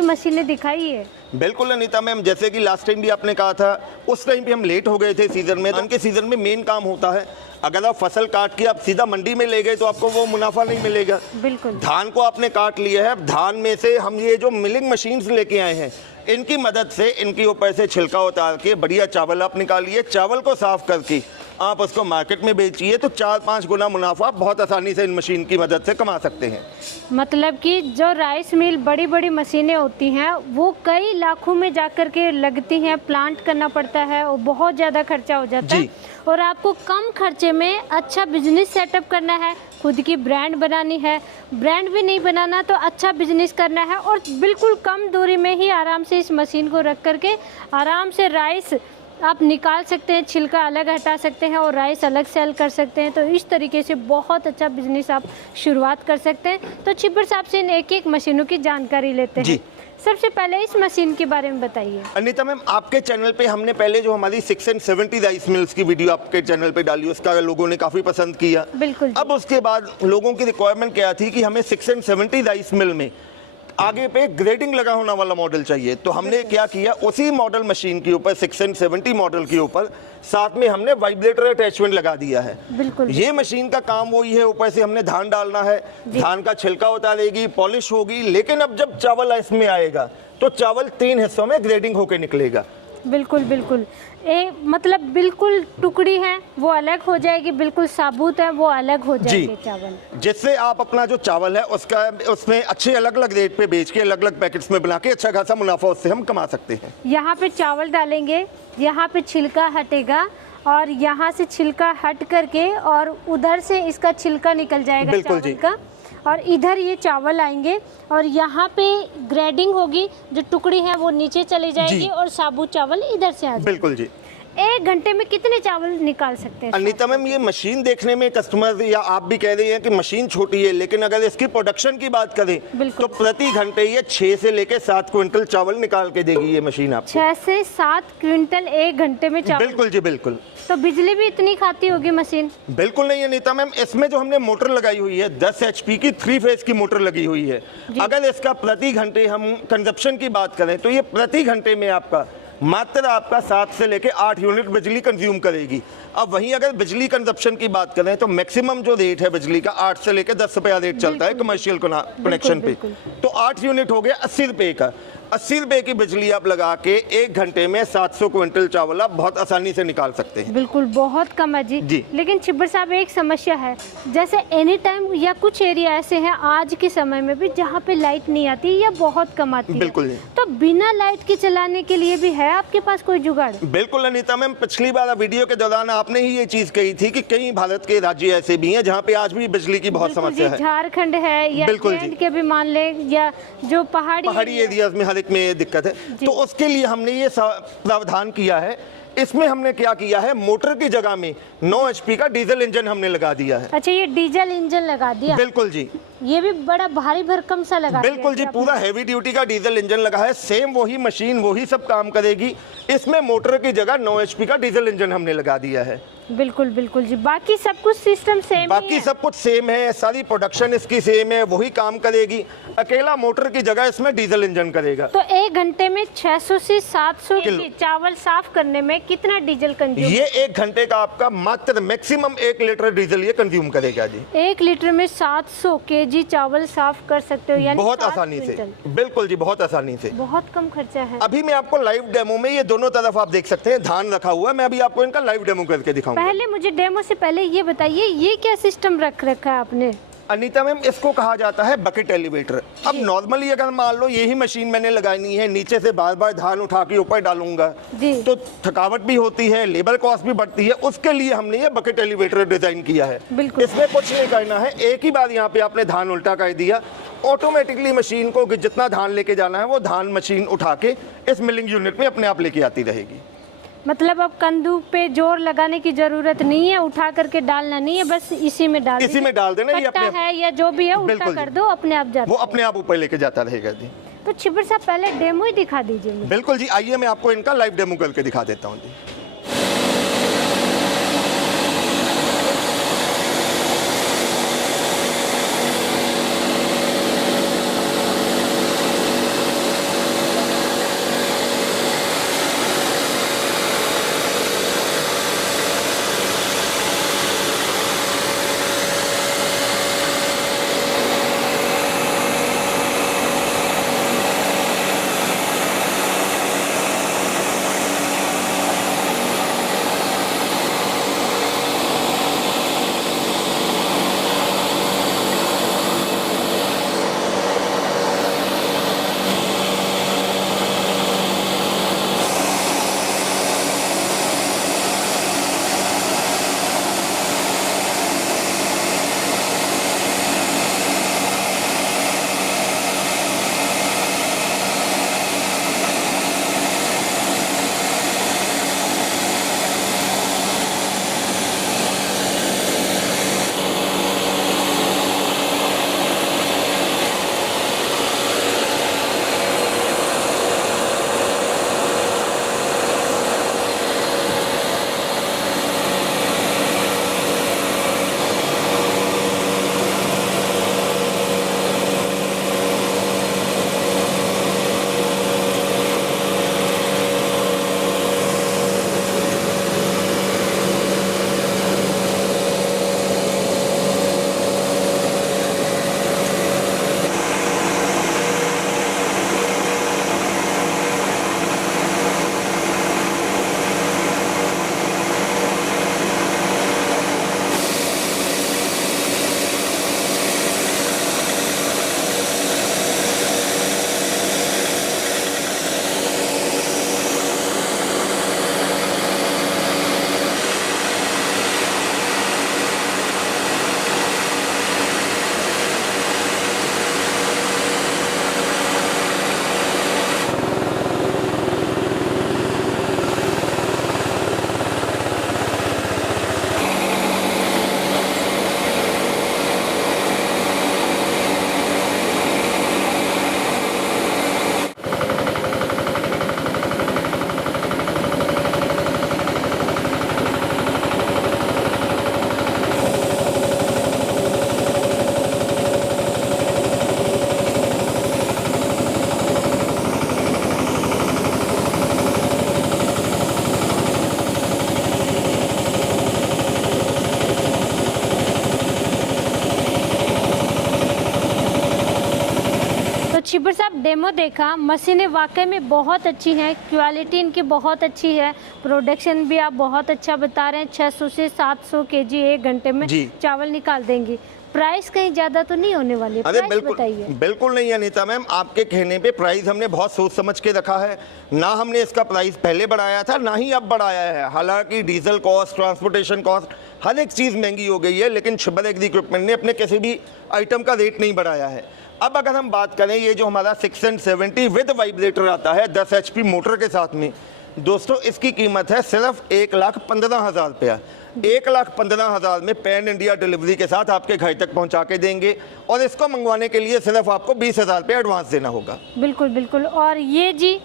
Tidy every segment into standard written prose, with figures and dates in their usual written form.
भी मशीनें दिखाई है। बिल्कुल अनीता मैम, जैसे कि लास्ट टाइम भी आपने कहा था, उस टाइम पे हम लेट हो गए थे सीजन में। धान के सीजन में मेन काम होता है, अगर आप फसल काट के आप सीधा मंडी में ले गए तो आपको वो मुनाफा नहीं मिलेगा। बिल्कुल। धान को आपने काट लिया है, धान में से हम ये जो मिलिंग मशीन्स लेके आए हैं, इनकी मदद से इनके ऊपर से छिलका उतार के बढ़िया चावल आप निकालिए, चावल को साफ करके आप उसको मार्केट में बेचिए तो 4-5 गुना मुनाफा बहुत आसानी से इन मशीन की मदद से कमा सकते हैं। मतलब कि जो राइस मिल बड़ी बड़ी मशीनें होती हैं वो कई लाखों में जाकर के लगती हैं, प्लांट करना पड़ता है और बहुत ज़्यादा खर्चा हो जाता है, और आपको कम खर्चे में अच्छा बिजनेस सेटअप करना है, खुद की ब्रांड बनानी है, ब्रांड भी नहीं बनाना तो अच्छा बिजनेस करना है, और बिल्कुल कम दूरी में ही आराम से इस मशीन को रख करके आराम से राइस आप निकाल सकते हैं, छिलका अलग हटा सकते हैं और राइस अलग सेल कर सकते हैं। तो इस तरीके से बहुत अच्छा बिजनेस आप शुरुआत कर सकते हैं। तो छिब्बर साहब से इन एक एक मशीनों की जानकारी लेते हैं। सबसे पहले इस मशीन के बारे में बताइए। अनीता मैम, आपके चैनल पे हमने पहले जो हमारी 6 and 70 राइस मिल्स की वीडियो आपके चैनल पे डाली, उसका लोगों ने काफ़ी पसंद किया। बिल्कुल। अब उसके बाद लोगों की रिक्वायरमेंट क्या थी कि हमें 6 and 70 राइस मिल में आगे पे ग्रेडिंग लगा होने वाला मॉडल चाहिए। तो हमने क्या किया, उसी मॉडल मशीन के ऊपर 6 and 70 मॉडल के ऊपर साथ में हमने वाइब्रेटर अटैचमेंट लगा दिया है। बिल्कुल। ये मशीन का काम वही है, ऊपर से हमने धान डालना है, धान का छिलका उतारेगी, पॉलिश होगी, लेकिन अब जब चावल इसमें आएगा तो चावल 3 हिस्सों में ग्रेडिंग होकर निकलेगा। बिल्कुल बिल्कुल। मतलब बिल्कुल टुकड़ी है वो अलग हो जाएगी, बिल्कुल साबुत है वो अलग हो जाएगी चावल, जिससे आप अपना जो चावल है उसमें अच्छे अलग अलग रेट पे बेच के अलग अलग पैकेट्स में बना के अच्छा खासा मुनाफा उससे हम कमा सकते हैं। यहाँ पे चावल डालेंगे, यहाँ पे छिलका हटेगा और यहाँ से छिलका हट करके और उधर से इसका छिलका निकल जाएगा। बिल्कुल चावल का, और इधर ये चावल आएंगे और यहाँ पे ग्रेडिंग होगी, जो टुकड़ी है वो नीचे चली जाएगी और साबुत चावल इधर से आ जाएगा। बिल्कुल जी। 1 घंटे में कितने चावल निकाल सकते हैं? अनीता मैम, ये मशीन देखने में कस्टमर या आप भी कह रही हैं कि मशीन छोटी है, लेकिन अगर इसकी प्रोडक्शन की बात करें तो प्रति घंटे ये 6 से लेकर 7 क्विंटल चावल निकाल के देगी ये मशीन आपको। 6 से 7 क्विंटल 1 घंटे में चावल? बिल्कुल जी बिल्कुल। तो बिजली भी इतनी खाती होगी मशीन? बिल्कुल नहीं अनीता मैम, इसमें जो हमने मोटर लगाई हुई है 10 HP की 3 फेज की मोटर लगी हुई है। अगर इसका प्रति घंटे हम कंजप्शन की बात करें तो ये प्रति घंटे में आपका मात्र आपका 7 से लेके 8 यूनिट बिजली कंज्यूम करेगी। अब वहीं अगर बिजली कंजप्शन की बात करें तो मैक्सिमम जो रेट है बिजली का 8 से लेके 10 रुपया रेट चलता है कमर्शियल कनेक्शन पे। तो 8 यूनिट हो गया 80 रुपये का। 80 रुपये की बिजली आप लगा के 1 घंटे में 700 क्विंटल चावल आप बहुत आसानी से निकाल सकते हैं। बिल्कुल, बहुत कम है जी। लेकिन छिब्बर साहब, एक समस्या है, जैसे एनी टाइम या कुछ एरिया ऐसे हैं आज के समय में भी जहाँ पे लाइट नहीं आती या बहुत कम आती है। बिल्कुल। तो बिना लाइट के चलाने के लिए भी है आपके पास कोई जुगाड़? बिल्कुल अनीता मैम, पिछली बार वीडियो के दौरान आपने ही ये चीज कही थी कि कई भारत के राज्य ऐसे भी हैं जहाँ पे आज भी बिजली की बहुत समस्या है। झारखंड है या के भी मान ले, या जो पहाड़ी एरियाज में में दिक्कत है, तो उसके लिए हमने ये प्रावधान किया है। इसमें हमने क्या किया है, मोटर की जगह में 9 HP का डीजल इंजन हमने लगा दिया है। अच्छा, ये डीजल इंजन लगा दिया? बिल्कुल जी। ये भी बड़ा भारी भरकम सा लगा दिया? बिल्कुल जी, पूरा हैवी ड्यूटी का डीजल इंजन लगा है। सेम वही मशीन वही सब काम करेगी। इसमें मोटर की जगह 9 HP का डीजल इंजन हमने लगा दिया है। बिल्कुल बिल्कुल जी। बाकी सब कुछ सिस्टम सेम, बाकी सब कुछ सेम है, सारी प्रोडक्शन इसकी सेम है, वही काम करेगी। अकेला मोटर की जगह इसमें डीजल इंजन करेगा। तो 1 घंटे में 600 से 700 चावल साफ करने में कितना डीजल कंज्यूम? ये 1 घंटे का आपका मात्र मैक्सिमम 1 लीटर डीजल ये कंज्यूम करेगा जी। 1 लीटर में 700 kg चावल साफ कर सकते हो, यानी बहुत आसानी से। बिल्कुल जी, बहुत आसानी से, बहुत कम खर्चा है। अभी मैं आपको लाइव डेमो में ये दोनों तरफ आप देख सकते हैं धान रखा हुआ है। मैं अभी आपको इनका लाइव डेमो करके दिखाऊंगा। पहले मुझे डेमो से पहले ये बताइए, ये क्या सिस्टम रख रखा है आपने? अनीता मैम, इसको कहा जाता है बकेट एलिवेटर। अब नॉर्मली अगर मान लो यही मशीन मैंने लगानी है, नीचे से बार बार धान उठा के ऊपर डालूंगा तो थकावट भी होती है, लेबर कॉस्ट भी बढ़ती है। उसके लिए हमने ये बकेट एलिवेटर डिजाइन किया है। इसमें कुछ नहीं करना है, एक ही बार यहाँ पे आपने धान उल्टा कर दिया, ऑटोमेटिकली मशीन को जितना धान लेके जाना है वो धान मशीन उठा के इस मिलिंग यूनिट में अपने आप लेके आती रहेगी। मतलब अब कंधू पे जोर लगाने की जरूरत नहीं है, उठा करके डालना नहीं है, बस इसी में डाल देना। ये अपने है या जो भी है उल्टा कर दो, अपने आप जाता, वो अपने आप ऊपर लेके जाता रहेगा जी। तो छिब्बर साहब, पहले डेमो ही दिखा दीजिए। बिल्कुल जी, आइए मैं आपको इनका लाइव डेमो करके दिखा देता हूँ जी। डेमो देखा, मशीनें वाकई में बहुत अच्छी हैं, क्वालिटी इनकी बहुत अच्छी है, प्रोडक्शन भी आप बहुत अच्छा बता रहे हैं, 600 से 700 केजी 1 घंटे में जी। चावल निकाल देंगी। प्राइस कहीं ज़्यादा तो नहीं होने वाली? अरे प्राइस बताइए। बिल्कुल नहीं अनीता मैम, आपके कहने पे प्राइस हमने बहुत सोच समझ के रखा है। ना हमने इसका प्राइस पहले बढ़ाया था, ना ही अब बढ़ाया है। हालांकि डीजल कॉस्ट, ट्रांसपोर्टेशन कॉस्ट, हर एक चीज़ महंगी हो गई है, लेकिन छिब्बर एग्री इक्विपमेंट ने अपने किसी भी आइटम का रेट नहीं बढ़ाया है। अब अगर हम बात करें, ये जो हमारा 670 विद वाइब्रेटर आता है 10 HP मोटर के साथ में, दोस्तों इसकी कीमत है सिर्फ 1,15,000 रुपया। 1,15,000 में पैन इंडिया डिलीवरी के साथ आपके घर तक पहुंचा के देंगे, और इसको मंगवाने के लिए सिर्फ आपको 20,000 रुपये एडवांस देना होगा। बिल्कुल बिल्कुल। और ये जी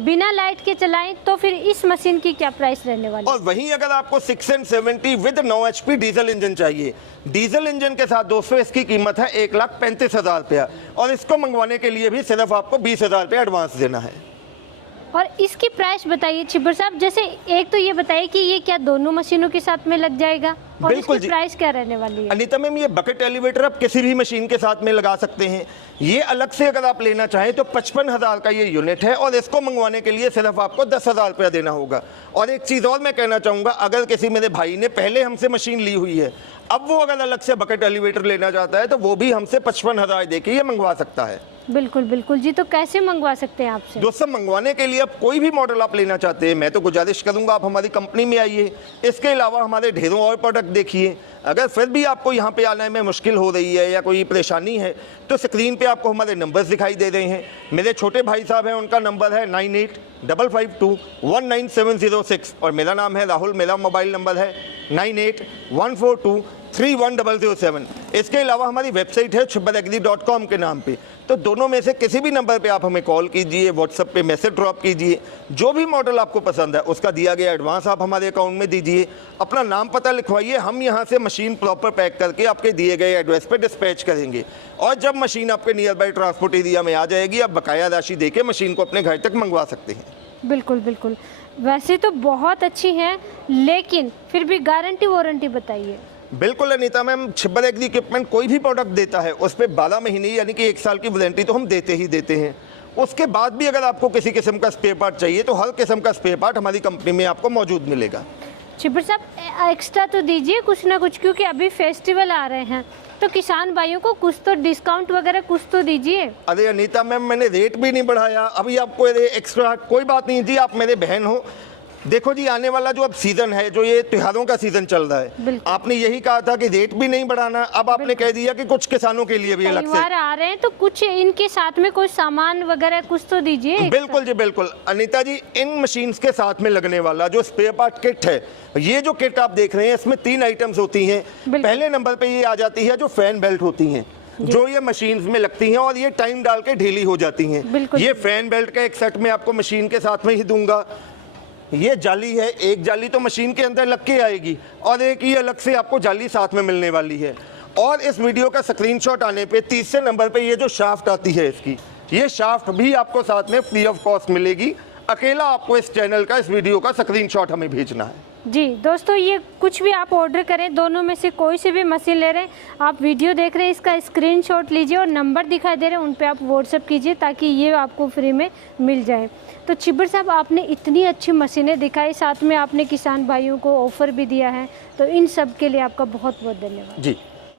बिना लाइट के चलाएं तो फिर इस मशीन की क्या प्राइस रहने वाली? और वहीं अगर आपको 670 विद 9 HP डीजल इंजन चाहिए, डीजल इंजन के साथ दोस्तों इसकी कीमत है 1,35,000 रुपया, और इसको मंगवाने के लिए भी सिर्फ आपको 20,000 रुपये एडवांस देना है। और इसकी प्राइस बताइए छिब्बर साहब, जैसे एक तो ये बताइए कि ये क्या दोनों मशीनों के साथ में लग जाएगा, और बिल्कुल इसकी जी। प्राइस क्या रहने वाली है? अनीता मैम, ये बकेट एलिवेटर आप किसी भी मशीन के साथ में लगा सकते हैं। ये अलग से अगर आप लेना चाहें तो 55,000 का ये यूनिट है, और इसको मंगवाने के लिए सिर्फ आपको 10,000 रुपया देना होगा। और एक चीज़ और मैं कहना चाहूँगा, अगर किसी मेरे भाई ने पहले हमसे मशीन ली हुई है, अब वो अगर अलग से बकेट एलिवेटर लेना चाहता है तो वो भी हमसे 55,000 देके ये मंगवा सकता है। बिल्कुल बिल्कुल जी। तो कैसे मंगवा सकते हैं आपसे? दोस्तों मंगवाने के लिए आप कोई भी मॉडल आप लेना चाहते हैं, मैं तो गुजारिश करूंगा आप हमारी कंपनी में आइए। इसके अलावा हमारे ढेरों और प्रोडक्ट देखिए। अगर फिर भी आपको यहाँ पे आने में मुश्किल हो रही है या कोई परेशानी है तो स्क्रीन पे आपको हमारे नंबर्स दिखाई दे रहे हैं। मेरे छोटे भाई साहब हैं, उनका नंबर है 9855219706, और मेरा नाम है राहुल। मेरा मोबाइल नंबर है 9814231007। इसके अलावा हमारी वेबसाइट है chibbaragri.com के नाम पे। तो दोनों में से किसी भी नंबर पे आप हमें कॉल कीजिए, व्हाट्सएप पे मैसेज ड्रॉप कीजिए। जो भी मॉडल आपको पसंद है उसका दिया गया एडवांस आप हमारे अकाउंट में दीजिए, अपना नाम पता लिखवाइए। हम यहाँ से मशीन प्रॉपर पैक करके आपके दिए गए एड्रेस पे डिस्पैच करेंगे, और जब मशीन आपके नियर बाई ट्रांसपोर्ट एरिया में आ जाएगी, आप बकाया राशि देके मशीन को अपने घर तक मंगवा सकते हैं। बिल्कुल बिल्कुल। वैसे तो बहुत अच्छी है, लेकिन फिर भी गारंटी वारंटी बताइए। बिल्कुल Anita ma'am, Chhibber agri equipment कोई भी प्रोडक्ट देता है उस पर 12 महीने यानी कि 1 साल की वारंटी तो हम देते ही देते हैं। उसके बाद भी अगर आपको किसी किस्म का स्पेयर पार्ट चाहिए तो हर किस्म का स्पेयर पार्ट हमारी कंपनी में आपको मौजूद मिलेगा। छिब्बर साहब एक्स्ट्रा तो दीजिए कुछ ना कुछ, क्योंकि अभी फेस्टिवल आ रहे हैं तो किसान भाइयों को कुछ तो डिस्काउंट वगैरह कुछ तो दीजिए। अरे अनीता मैम, मैंने रेट भी नहीं बढ़ाया अभी आपको एक्स्ट्रा। कोई बात नहीं जी, आप मेरे बहन हो। देखो जी, आने वाला जो अब सीजन है, जो ये त्योहारों का सीजन चल रहा है, आपने यही कहा था कि रेट भी नहीं बढ़ाना, अब आपने कह दिया कि कुछ किसानों के लिए भी अलग से त्योहार आ रहे हैं तो कुछ इनके साथ में कोई सामान वगैरह कुछ तो दीजिए। बिल्कुल जी बिल्कुल। अनीता जी, इन मशीन्स के साथ में लगने वाला जो स्पेयर पार्ट किट है, ये जो किट आप देख रहे हैं इसमें 3 आइटम्स होती हैं। पहले नंबर पे ये आ जाती है जो फैन बेल्ट होती हैं, जो ये मशीन्स में लगती हैं और ये टाइम डाल के ढीली हो जाती हैं। ये फैन बेल्ट का एक सेट में आपको मशीन के साथ में ही दूंगा। ये जाली है, एक जाली तो मशीन के अंदर लग के आएगी, और एक ये अलग से आपको जाली साथ में मिलने वाली है। और इस वीडियो का स्क्रीनशॉट आने पे तीसरे नंबर पे ये जो शाफ्ट आती है इसकी, ये शाफ्ट भी आपको साथ में फ्री ऑफ कॉस्ट मिलेगी। अकेला आपको इस चैनल का, इस वीडियो का स्क्रीनशॉट हमें भेजना है। जी दोस्तों, ये कुछ भी आप ऑर्डर करें, दोनों में से कोई से भी मशीन ले रहे हैं, आप वीडियो देख रहे हैं, इसका स्क्रीनशॉट लीजिए और नंबर दिखाई दे रहे हैं उन पे आप व्हाट्सएप कीजिए ताकि ये आपको फ्री में मिल जाए। तो छिब्बर साहब, आपने इतनी अच्छी मशीनें दिखाई, साथ में आपने किसान भाइयों को ऑफर भी दिया है, तो इन सब के लिए आपका बहुत बहुत धन्यवाद। जी।